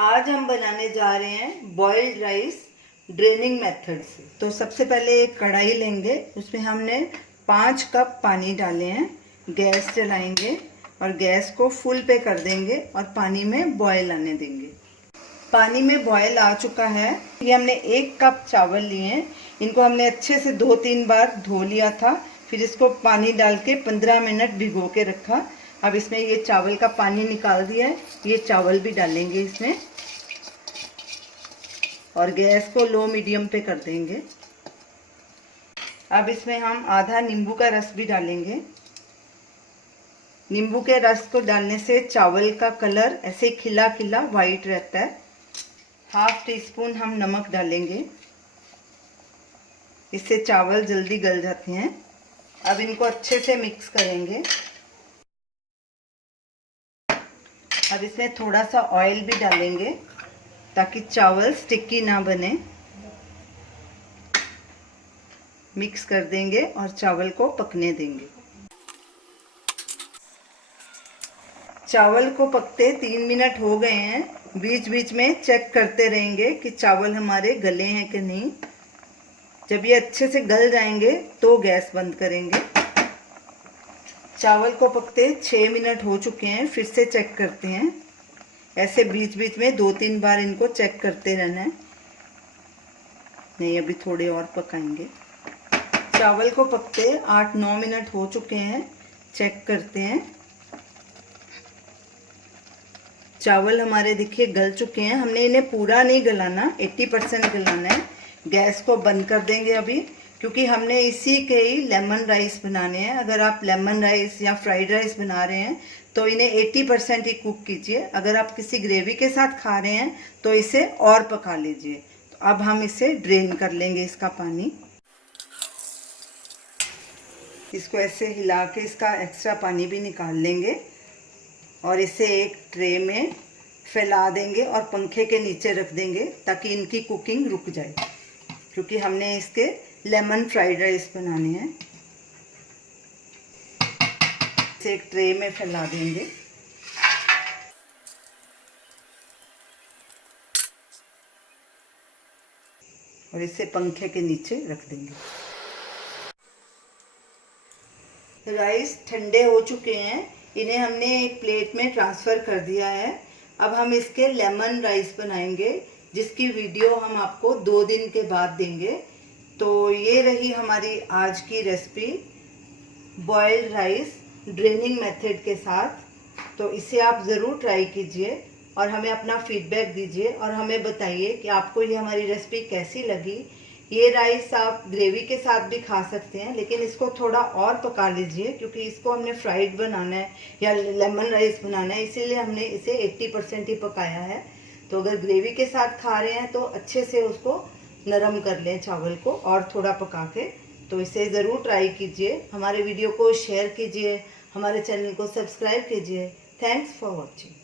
आज हम बनाने जा रहे हैं बॉइल्ड राइस ड्रेनिंग मेथड से। तो सबसे पहले एक कढ़ाई लेंगे, उसमें हमने 5 कप पानी डाले हैं। गैस जलाएंगे और गैस को फुल पे कर देंगे और पानी में बॉयल आने देंगे। पानी में बॉयल आ चुका है। ये हमने 1 कप चावल लिए हैं। इनको हमने अच्छे से 2-3 बार धो लिया था, फिर इसको पानी डाल के 15 मिनट भिगो के रखा। अब इसमें ये चावल का पानी निकाल दिया है, ये चावल भी डालेंगे इसमें और गैस को लो मीडियम पे कर देंगे। अब इसमें हम आधा नींबू का रस भी डालेंगे। नींबू के रस को डालने से चावल का कलर ऐसे खिला खिला वाइट रहता है। ½ टीस्पून हम नमक डालेंगे, इससे चावल जल्दी गल जाते हैं। अब इनको अच्छे से मिक्स करेंगे। अब इसमें थोड़ा सा ऑयल भी डालेंगे ताकि चावल स्टिकी ना बने। मिक्स कर देंगे और चावल को पकने देंगे। चावल को पकते 3 मिनट हो गए हैं। बीच बीच में चेक करते रहेंगे कि चावल हमारे गले हैं कि नहीं। जब ये अच्छे से गल जाएंगे तो गैस बंद करेंगे। चावल को पकते 6 मिनट हो चुके हैं, फिर से चेक करते हैं। ऐसे बीच बीच में 2-3 बार इनको चेक करते रहना है। नहीं, अभी थोड़े और पकाएंगे। चावल को पकते 8-9 मिनट हो चुके हैं, चेक करते हैं। चावल हमारे देखिए गल चुके हैं। हमने इन्हें पूरा नहीं गलाना, 80% गलाना है। गैस को बंद कर देंगे अभी, क्योंकि हमने इसी के ही लेमन राइस बनाने हैं। अगर आप लेमन राइस या फ्राइड राइस बना रहे हैं तो इन्हें 80% ही कुक कीजिए। अगर आप किसी ग्रेवी के साथ खा रहे हैं तो इसे और पका लीजिए। तो अब हम इसे ड्रेन कर लेंगे, इसका पानी। इसको ऐसे हिला के इसका एक्स्ट्रा पानी भी निकाल लेंगे और इसे एक ट्रे में फैला देंगे और पंखे के नीचे रख देंगे ताकि इनकी कुकिंग रुक जाए, क्योंकि हमने इसके लेमन फ्राइड राइस बनाने हैं। इसे एक ट्रे में फैला देंगे और इसे पंखे के नीचे रख देंगे। राइस ठंडे हो चुके हैं, इन्हें हमने एक प्लेट में ट्रांसफ़र कर दिया है। अब हम इसके लेमन राइस बनाएंगे, जिसकी वीडियो हम आपको 2 दिन के बाद देंगे। तो ये रही हमारी आज की recipe, boiled rice draining method के साथ। तो इसे आप ज़रूर ट्राई कीजिए और हमें अपना फीडबैक दीजिए और हमें बताइए कि आपको ये हमारी रेसिपी कैसी लगी। ये राइस आप ग्रेवी के साथ भी खा सकते हैं, लेकिन इसको थोड़ा और पका लीजिए, क्योंकि इसको हमने फ्राइड बनाना है या लेमन राइस बनाना है, इसीलिए हमने इसे 80% ही पकाया है। तो अगर ग्रेवी के साथ खा रहे हैं तो अच्छे से उसको नरम कर लें चावल को और थोड़ा पका के। तो इसे ज़रूर ट्राई कीजिए। हमारे वीडियो को शेयर कीजिए, हमारे चैनल को सब्सक्राइब कीजिए। Thanks for watching.